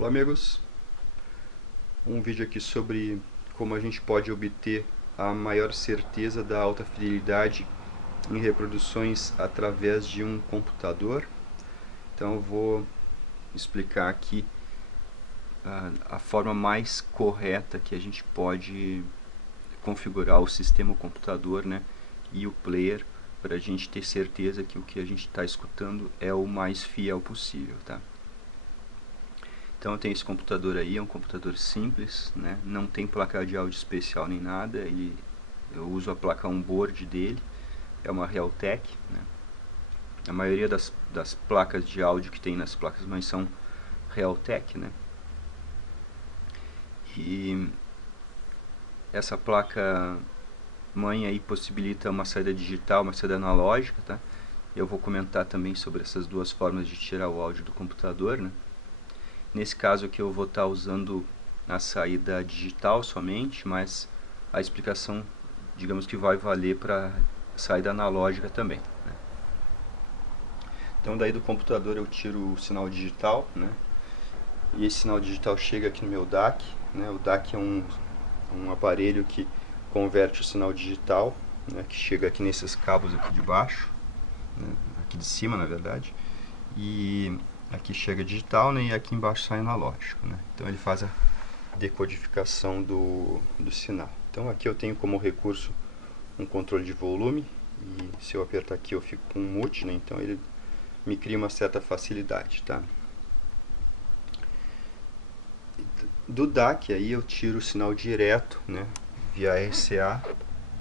Olá amigos, um vídeo aqui sobre como a gente pode obter a maior certeza da alta fidelidade em reproduções através de um computador. Então eu vou explicar aqui a forma mais correta que a gente pode configurar o sistema, o computador, né, e o player, para a gente ter certeza que o que a gente está escutando é o mais fiel possível, tá? Então eu tenho esse computador aí, é um computador simples, né? Não tem placa de áudio especial nem nada, eu uso a placa onboard dele, é uma Realtek, né? A maioria das placas de áudio que tem nas placas mães são Realtek, né? E essa placa mãe aí possibilita uma saída digital, uma saída analógica, tá? Eu vou comentar também sobre essas duas formas de tirar o áudio do computador, né? Nesse caso aqui eu vou estar usando a saída digital somente, mas a explicação, digamos que vai valer para a saída analógica também, né? Então daí do computador eu tiro o sinal digital, né? E esse sinal digital chega aqui no meu DAC, né? O DAC é um aparelho que converte o sinal digital, né? Que chega aqui nesses cabos aqui de baixo, né? Aqui de cima na verdade, e aqui chega digital, né, e aqui embaixo sai analógico, né? Então ele faz a decodificação do sinal. Então aqui eu tenho como recurso um controle de volume, e se eu apertar aqui eu fico com um mute, né? Então ele me cria uma certa facilidade, tá? Do DAC aí eu tiro o sinal direto, né, via RCA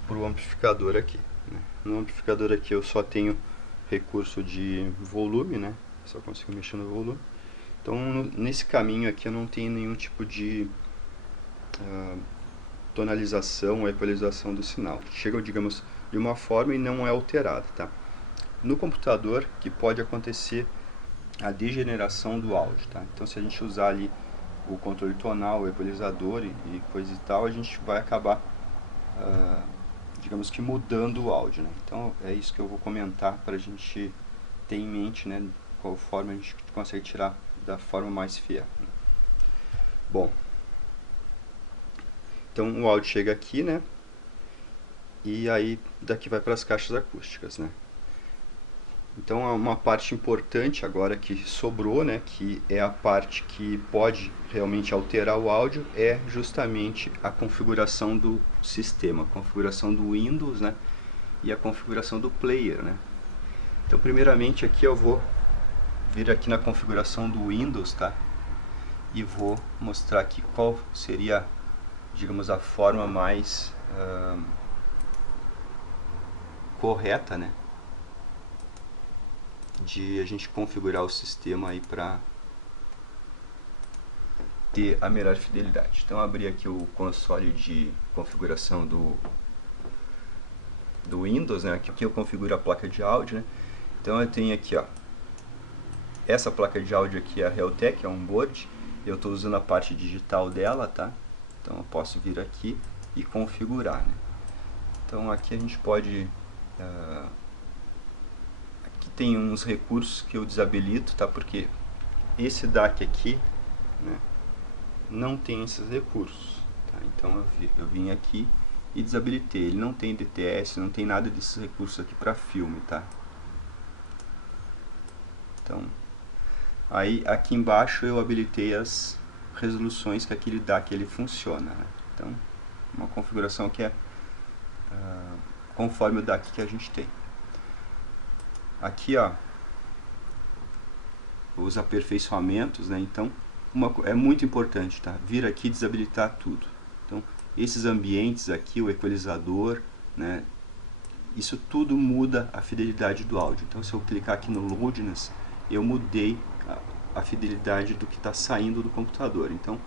para o amplificador aqui, né? No amplificador aqui eu só tenho recurso de volume, né? Só consigo mexer no volume. Então nesse caminho aqui eu não tenho nenhum tipo de tonalização ou equalização do sinal. Chega, digamos, de uma forma e não é alterado, tá? No computador que pode acontecer a degeneração do áudio, tá? Então se a gente usar ali o controle tonal, o equalizador e coisa e tal, a gente vai acabar, digamos que mudando o áudio, né? Então é isso que eu vou comentar para a gente ter em mente, né, qual forma a gente consegue tirar da forma mais fiel, né? Bom, então o áudio chega aqui, né, e aí daqui vai para as caixas acústicas, né? Então uma parte importante agora que sobrou, né, que é a parte que pode realmente alterar o áudio, é justamente a configuração do sistema, a configuração do Windows, né, e a configuração do player, né? Então primeiramente aqui eu vou vir aqui na configuração do Windows, tá? E vou mostrar aqui qual seria, digamos, a forma mais correta, né, de a gente configurar o sistema aí para ter a melhor fidelidade. Então abrir aqui o console de configuração do Windows, né? Aqui eu configuro a placa de áudio, né? Então eu tenho aqui, ó, essa placa de áudio aqui é a Realtek, é um board. Eu estou usando a parte digital dela, tá? Então eu posso vir aqui e configurar, né? Então aqui a gente pode aqui tem uns recursos que eu desabilito, tá? Porque esse DAC aqui, né, não tem esses recursos, tá? Então eu vim aqui e desabilitei. Ele não tem DTS, não tem nada desses recursos aqui para filme, tá? Então aí aqui embaixo eu habilitei as resoluções que aquele DAC ele funciona, né? Então uma configuração que é conforme o DAC que a gente tem. Aqui, ó, os aperfeiçoamentos, né? Então é muito importante, tá? Vir aqui e desabilitar tudo. Então esses ambientes aqui, o equalizador, né, isso tudo muda a fidelidade do áudio. Então se eu clicar aqui no Loudness, eu mudei a fidelidade do que está saindo do computador. Então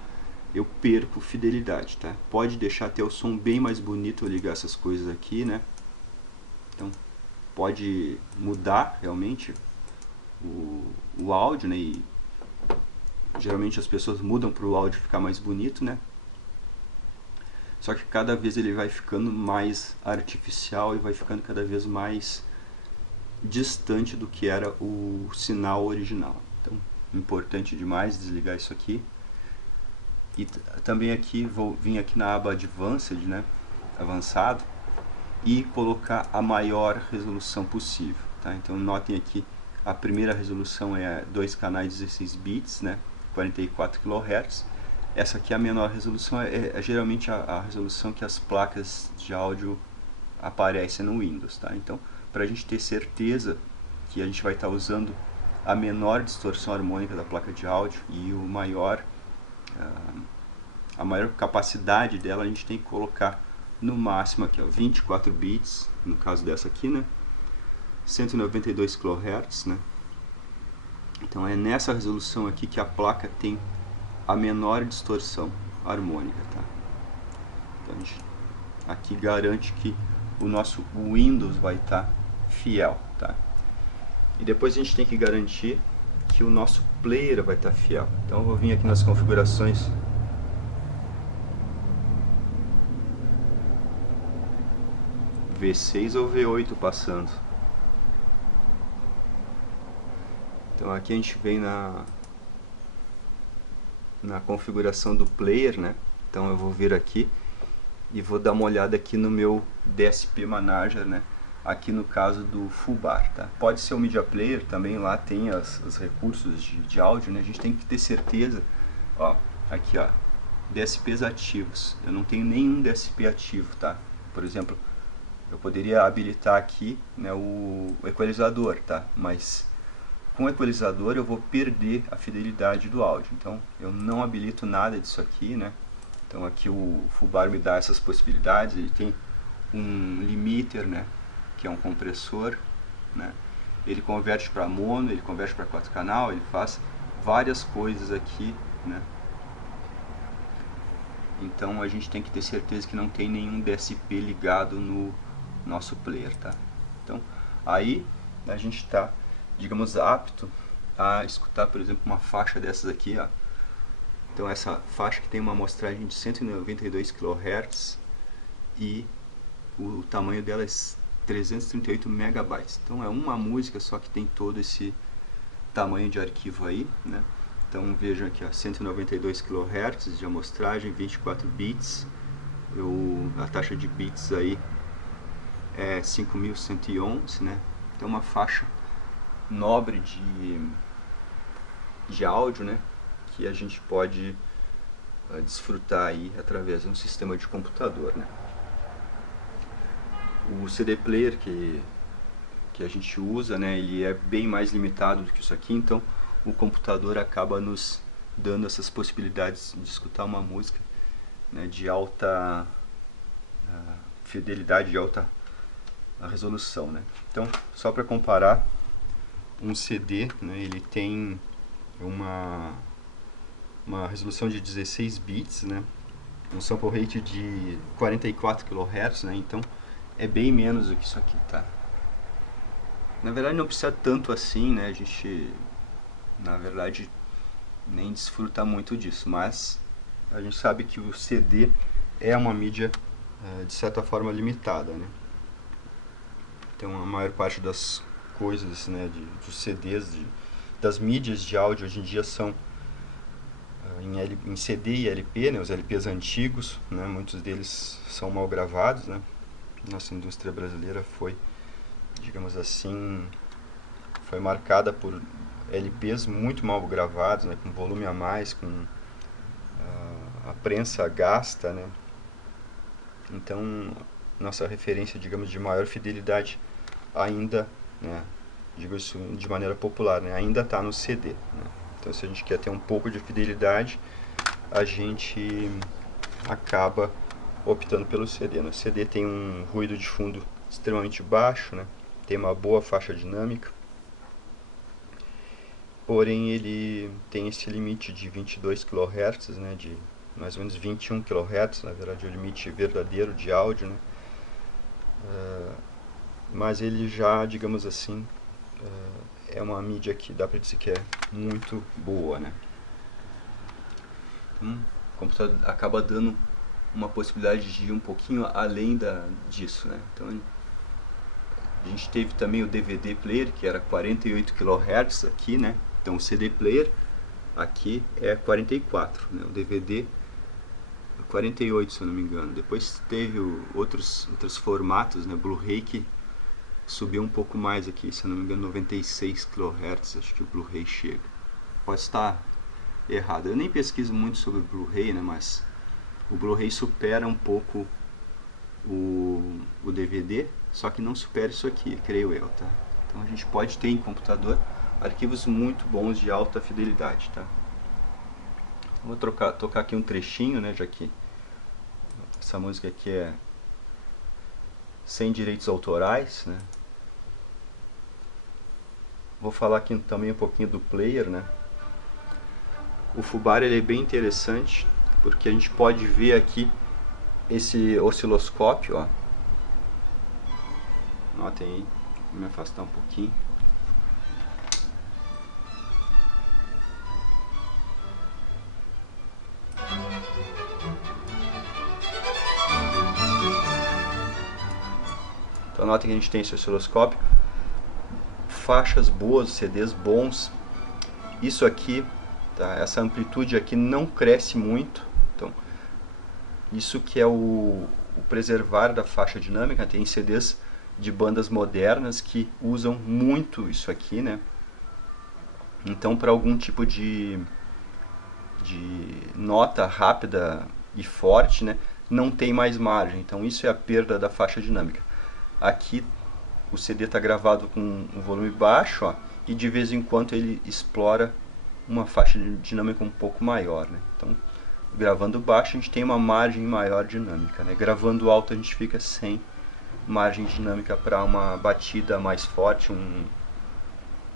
eu perco fidelidade, tá? Pode deixar até o som bem mais bonito eu ligar essas coisas aqui, né? Então pode mudar realmente o áudio, né? E geralmente as pessoas mudam para o áudio ficar mais bonito, né? Só que cada vez ele vai ficando mais artificial e vai ficando cada vez mais distante do que era o sinal original. Então, importante demais desligar isso aqui. E também aqui vou vir aqui na aba Advanced, né, avançado, e colocar a maior resolução possível, tá? Então notem aqui, a primeira resolução é 2 canais 16 bits, né, 44 kHz. Essa aqui é a menor resolução, é geralmente a resolução que as placas de áudio aparecem no Windows, tá? Então, para a gente ter certeza que a gente vai estar usando a menor distorção harmônica da placa de áudio e a maior capacidade dela, a gente tem que colocar no máximo aqui, ó, 24 bits, no caso dessa aqui, né? 192 kHz, né? Então é nessa resolução aqui que a placa tem a menor distorção harmônica, tá? Então a gente aqui garante que o nosso Windows vai estar fiel, tá? E depois a gente tem que garantir que o nosso player vai estar fiel. Então eu vou vir aqui nas configurações V6 ou V8 passando. Então aqui a gente vem na configuração do player, né? Então eu vou vir aqui e vou dar uma olhada aqui no meu DSP Manager, né? Aqui no caso do Fullbar, tá? Pode ser o Media Player, também lá tem os recursos de áudio, né? A gente tem que ter certeza, ó, aqui ó, DSPs ativos. Eu não tenho nenhum DSP ativo, tá? Por exemplo, eu poderia habilitar aqui, né, o equalizador, tá? Mas com o equalizador eu vou perder a fidelidade do áudio, então eu não habilito nada disso aqui, né? Então aqui o Fullbar me dá essas possibilidades. Ele tem um limiter, né, que é um compressor, né? Ele converte para mono, ele converte para 4 canal, ele faz várias coisas aqui, né? Então a gente tem que ter certeza que não tem nenhum DSP ligado no nosso player, tá? Então aí a gente está, digamos, apto a escutar, por exemplo, uma faixa dessas aqui, ó. Então essa faixa que tem uma amostragem de 192 kHz e o tamanho dela é 338 megabytes. Então é uma música só que tem todo esse tamanho de arquivo aí, né? Então vejam aqui, ó, 192 kHz de amostragem, 24 bits. A taxa de bits aí é 5111, né? Então uma faixa nobre de áudio, né, que a gente pode desfrutar aí através de um sistema de computador, né? O CD player que a gente usa, né, ele é bem mais limitado do que isso aqui, então o computador acaba nos dando essas possibilidades de escutar uma música, né, de alta fidelidade, de alta resolução, né? Então, só para comparar, um CD, né, ele tem uma resolução de 16 bits, né, um sample rate de 44 kHz, né, então é bem menos do que isso aqui, tá? Na verdade não precisa tanto assim, né, a gente na verdade nem desfruta muito disso, mas a gente sabe que o CD é uma mídia de certa forma limitada, né? Então a maior parte das coisas, né, dos CDs, das mídias de áudio hoje em dia são em CD e LP, né, os LPs antigos, né, muitos deles são mal gravados, né. Nossa indústria brasileira foi, digamos assim, foi marcada por LPs muito mal gravados, né, com volume a mais, com a prensa gasta, né. Então nossa referência, digamos, de maior fidelidade ainda, né, digo isso de maneira popular, né, ainda está no CD, né? Então se a gente quer ter um pouco de fidelidade, a gente acaba optando pelo CD, né? O CD tem um ruído de fundo extremamente baixo, né? Tem uma boa faixa dinâmica, porém ele tem esse limite de 22 kHz, né, de mais ou menos 21 kHz, na verdade é o limite verdadeiro de áudio, né? Mas ele já, digamos assim, é uma mídia que dá para dizer que é muito boa, né? Então, o computador acaba dando uma possibilidade de ir um pouquinho além disso, né? Então a gente teve também o DVD player, que era 48 kHz aqui, né? Então o CD player aqui é 44, né? O DVD 48, se eu não me engano. Depois teve outros formatos, né? Blu-ray que subiu um pouco mais aqui, se eu não me engano, 96 kHz, acho que o Blu-ray chega. Pode estar errado. Eu nem pesquiso muito sobre o Blu-ray, né? Mas o Blu-ray supera um pouco o DVD, só que não supera isso aqui, creio eu, tá? Então a gente pode ter em computador arquivos muito bons de alta fidelidade, tá? Vou tocar aqui um trechinho, né, já que essa música aqui é sem direitos autorais, né? Vou falar aqui também um pouquinho do player, né? O Fubara ele é bem interessante, porque a gente pode ver aqui esse osciloscópio, ó. Notem aí, vou me afastar um pouquinho. Então notem que a gente tem esse osciloscópio, faixas boas, CDs bons. Isso aqui, tá? Essa amplitude aqui não cresce muito, então isso que é o preservar da faixa dinâmica. Tem CDs de bandas modernas que usam muito isso aqui, né? Então para algum tipo de nota rápida e forte, né, não tem mais margem, então isso é a perda da faixa dinâmica. Aqui o CD está gravado com um volume baixo, ó, e de vez em quando ele explora uma faixa dinâmica um pouco maior, né? Então, gravando baixo a gente tem uma margem maior dinâmica, né? Gravando alto a gente fica sem margem dinâmica para uma batida mais forte,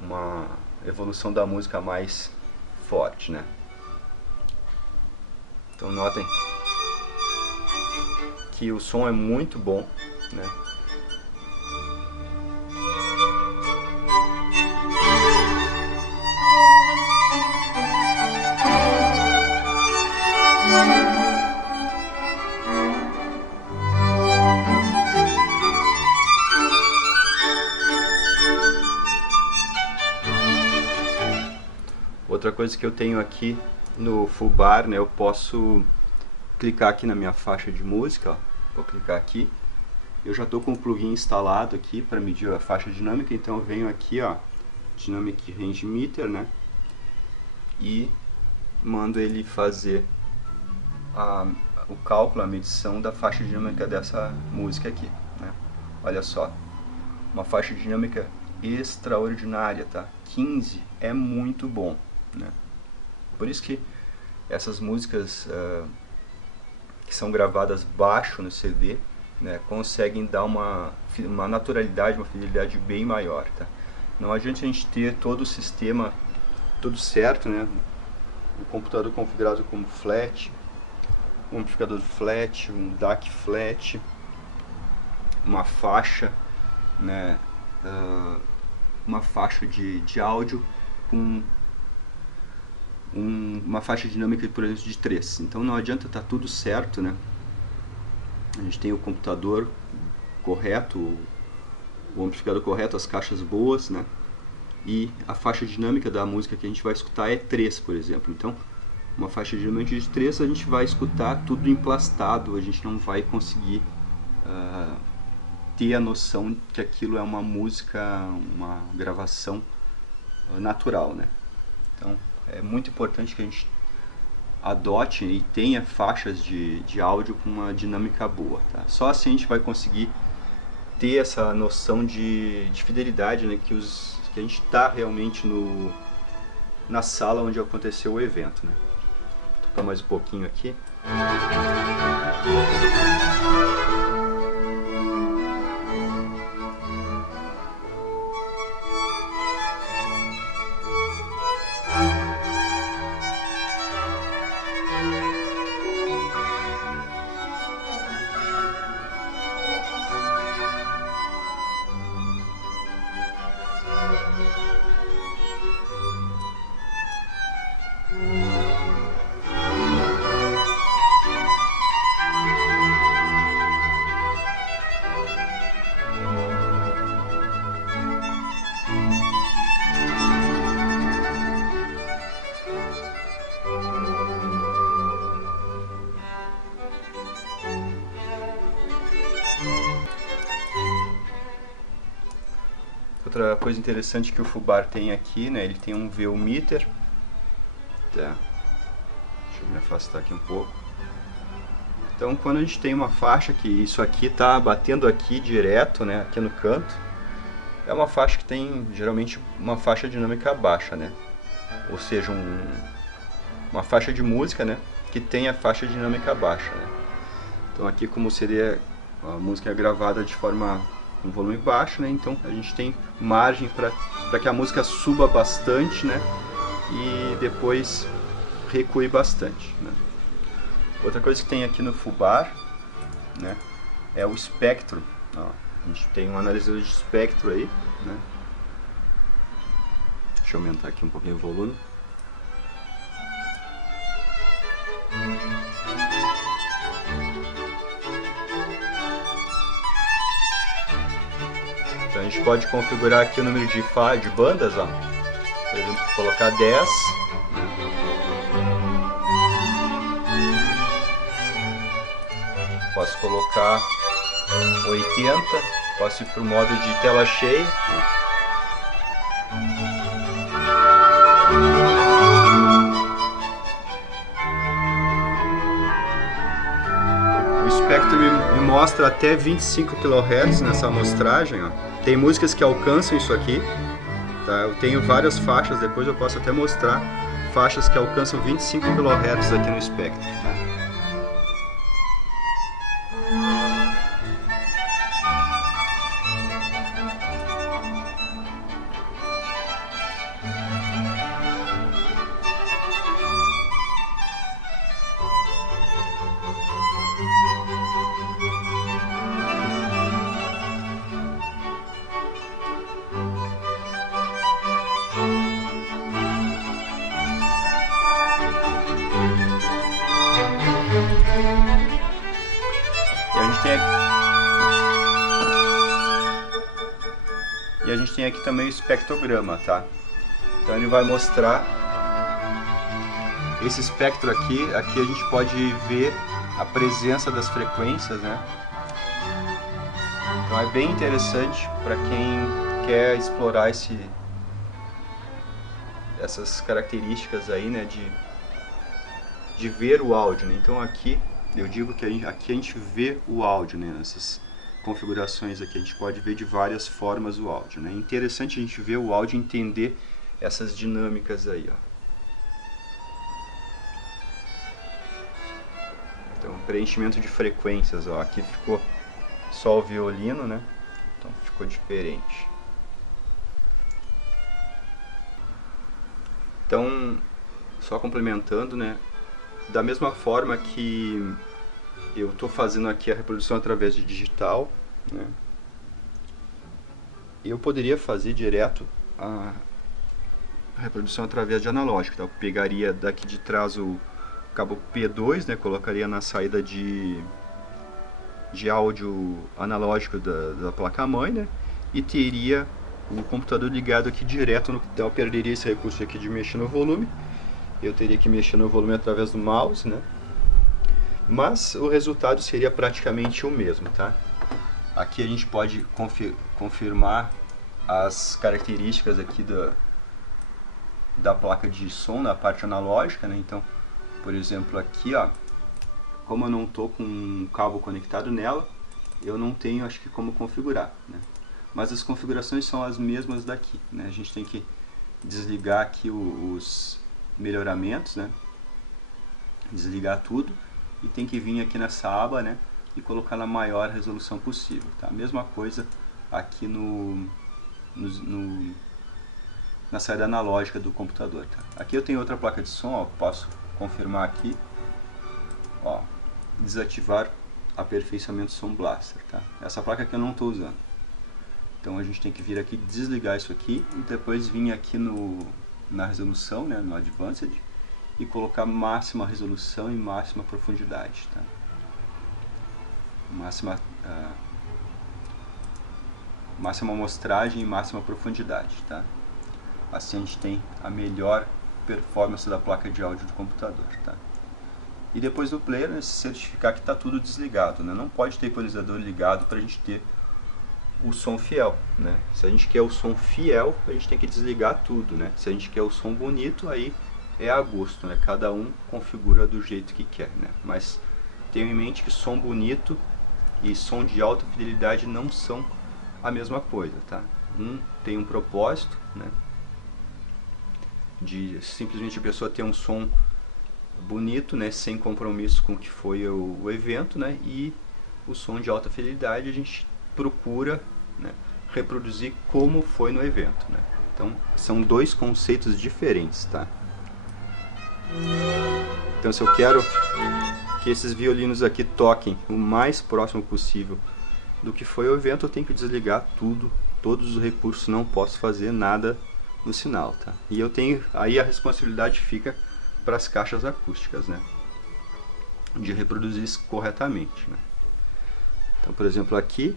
uma evolução da música mais forte, né? Então notem que o som é muito bom, né? Outra coisa que eu tenho aqui no Fubar, né, eu posso clicar aqui na minha faixa de música, ó. Vou clicar aqui, eu já estou com o plugin instalado aqui para medir a faixa dinâmica, então eu venho aqui, ó, Dynamic Range Meter, né, e mando ele fazer o cálculo, a medição da faixa dinâmica dessa música aqui, né. Olha só, uma faixa dinâmica extraordinária, tá? 15 é muito bom, né? Por isso que essas músicas que são gravadas baixo no CD, né, conseguem dar uma naturalidade, uma fidelidade bem maior, tá? Não adianta a gente ter todo o sistema tudo certo, né? O computador configurado como flat, um amplificador flat, um DAC flat, uma faixa, né, uma faixa de áudio com uma faixa dinâmica, por exemplo, de 3. Então não adianta estar tudo certo, né? A gente tem o computador correto, o amplificador correto, as caixas boas, né? E a faixa dinâmica da música que a gente vai escutar é 3, por exemplo. Então, uma faixa dinâmica de 3 a gente vai escutar tudo emplastado, a gente não vai conseguir ter a noção que aquilo é uma música, uma gravação natural, né? Então, é muito importante que a gente adote e tenha faixas de áudio com uma dinâmica boa, tá? Só assim a gente vai conseguir ter essa noção de fidelidade, né? Que a gente está realmente na sala onde aconteceu o evento, né? Vou tocar mais um pouquinho aqui. outra coisa interessante que o Fubart tem aqui, né, ele tem um VU-meter. Tá. Deixa eu me afastar aqui um pouco. Então, quando a gente tem uma faixa que isso aqui está batendo aqui direto, né, aqui no canto, é uma faixa que tem geralmente uma faixa dinâmica baixa, né? Ou seja, uma faixa de música, né, que tem a faixa dinâmica baixa, né? Então aqui, como seria a música é gravada de forma com volume baixo, né, então a gente tem margem para que a música suba bastante, né, e depois recue bastante, né? Outra coisa que tem aqui no Fubart, né, é o espectro. Ó, a gente tem um analisador de espectro aí, né? Deixa eu aumentar aqui um pouquinho o volume. Então a gente pode configurar aqui o número de bandas, ó. Por exemplo, colocar 10. Posso colocar 80, posso ir para o modo de tela cheia. O espectro me mostra até 25 kHz nessa amostragem, ó. Tem músicas que alcançam isso aqui, tá? Eu tenho várias faixas, depois eu posso até mostrar faixas que alcançam 25 kHz aqui no espectro, tá? E a gente tem aqui também o espectrograma, tá? Então ele vai mostrar esse espectro aqui. Aqui a gente pode ver a presença das frequências, né? Então é bem interessante para quem quer explorar essas características aí, né? De ver o áudio, né? Então aqui eu digo que aqui a gente vê o áudio, né? Nessas configurações aqui a gente pode ver de várias formas o áudio, né? É interessante a gente ver o áudio e entender essas dinâmicas aí, ó. Então, preenchimento de frequências, ó. Aqui ficou só o violino, né? Então ficou diferente. Então, só complementando, né? Da mesma forma que eu estou fazendo aqui a reprodução através de digital, né? Eu poderia fazer direto a reprodução através de analógico, tá? Eu pegaria daqui de trás o cabo P2, né? Colocaria na saída de áudio analógico da placa-mãe, né? E teria o computador ligado aqui direto no... Então eu perderia esse recurso aqui de mexer no volume. Eu teria que mexer no volume através do mouse, né? Mas o resultado seria praticamente o mesmo, tá? Aqui a gente pode confirmar as características aqui da placa de som na parte analógica, né? Então, por exemplo, aqui, ó, como eu não estou com um cabo conectado nela, eu não tenho, acho que, como configurar, né? Mas as configurações são as mesmas daqui, né? A gente tem que desligar aqui os melhoramentos, né? Desligar tudo. E tem que vir aqui nessa aba, né, e colocar na maior resolução possível, tá? Mesma coisa aqui na saída analógica do computador, tá? Aqui eu tenho outra placa de som, ó, posso confirmar aqui, ó, desativar aperfeiçoamento Sound Blaster, tá? Essa placa aqui eu não estou usando. Então a gente tem que vir aqui, desligar isso aqui e depois vir aqui na resolução, né, no Advanced, e colocar máxima resolução e máxima profundidade, tá? Máxima amostragem e máxima profundidade, tá? Assim a gente tem a melhor performance da placa de áudio do computador, tá? E depois do player, né, se certificar que está tudo desligado, né? Não pode ter equalizador ligado para a gente ter o som fiel, né? Se a gente quer o som fiel, a gente tem que desligar tudo, né? Se a gente quer o som bonito, aí é a gosto, né? Cada um configura do jeito que quer, né? Mas tenha em mente que som bonito e som de alta fidelidade não são a mesma coisa, tá? Um tem um propósito, né? De simplesmente a pessoa ter um som bonito, né? Sem compromisso com o que foi o evento, né? E o som de alta fidelidade a gente procura, né, reproduzir como foi no evento, né? Então são dois conceitos diferentes, tá? Então se eu quero que esses violinos aqui toquem o mais próximo possível do que foi o evento, eu tenho que desligar tudo, todos os recursos, não posso fazer nada no sinal, tá? E eu tenho, aí a responsabilidade fica para as caixas acústicas, né, de reproduzir isso corretamente, né? Então, por exemplo, aqui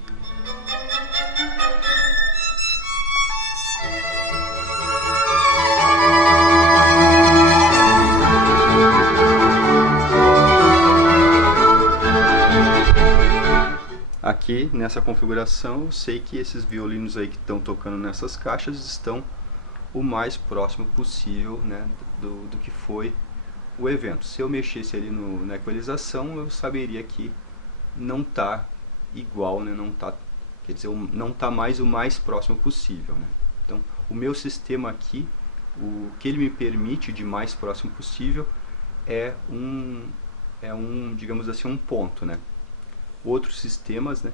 nessa configuração eu sei que esses violinos aí que estão tocando nessas caixas estão o mais próximo possível, né, do que foi o evento. Se eu mexesse ali na equalização, eu saberia que não está igual, né, não tá, quer dizer, não está mais o mais próximo possível, né? Então o meu sistema aqui, o que ele me permite de mais próximo possível é digamos assim, um ponto, né? Outros sistemas, né,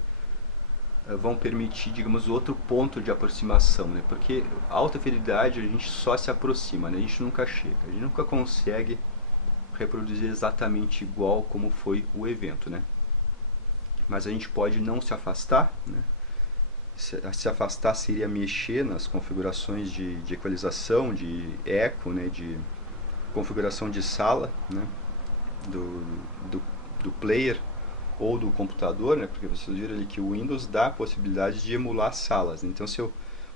vão permitir, digamos, outro ponto de aproximação, né? Porque a alta fidelidade a gente só se aproxima, né? A gente nunca chega, a gente nunca consegue reproduzir exatamente igual como foi o evento, né? Mas a gente pode não se afastar, né? Se afastar seria mexer nas configurações de equalização, de eco, né? De configuração de sala, né? do player ou do computador, né? Porque vocês viram ali que o Windows dá a possibilidade de emular salas. Então se eu,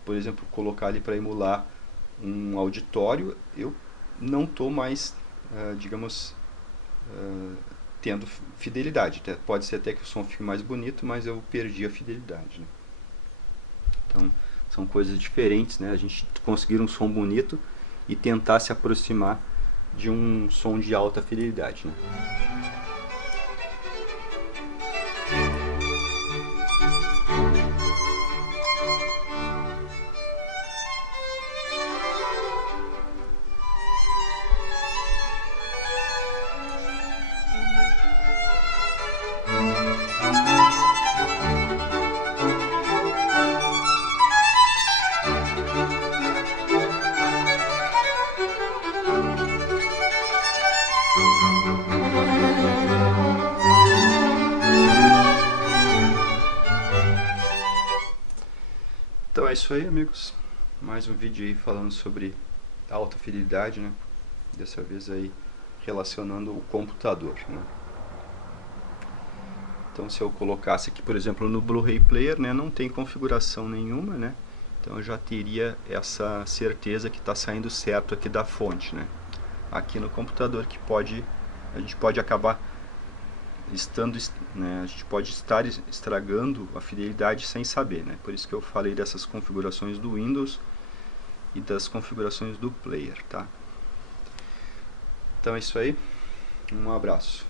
por exemplo, colocar ali para emular um auditório, eu não estou mais, digamos, tendo fidelidade. Pode ser até que o som fique mais bonito, mas eu perdi a fidelidade, né? Então são coisas diferentes, né? A gente conseguir um som bonito e tentar se aproximar de um som de alta fidelidade, né? Então é isso aí, amigos. Mais um vídeo aí falando sobre alta fidelidade, né? Dessa vez aí relacionando o computador, né? Então se eu colocasse aqui, por exemplo, no Blu-ray Player, né, não tem configuração nenhuma, né? Então eu já teria essa certeza que está saindo certo aqui da fonte, né? Aqui no computador que a gente pode acabar né, a gente pode estar estragando a fidelidade sem saber, né? Por isso que eu falei dessas configurações do Windows e das configurações do player, tá? Então é isso aí, um abraço.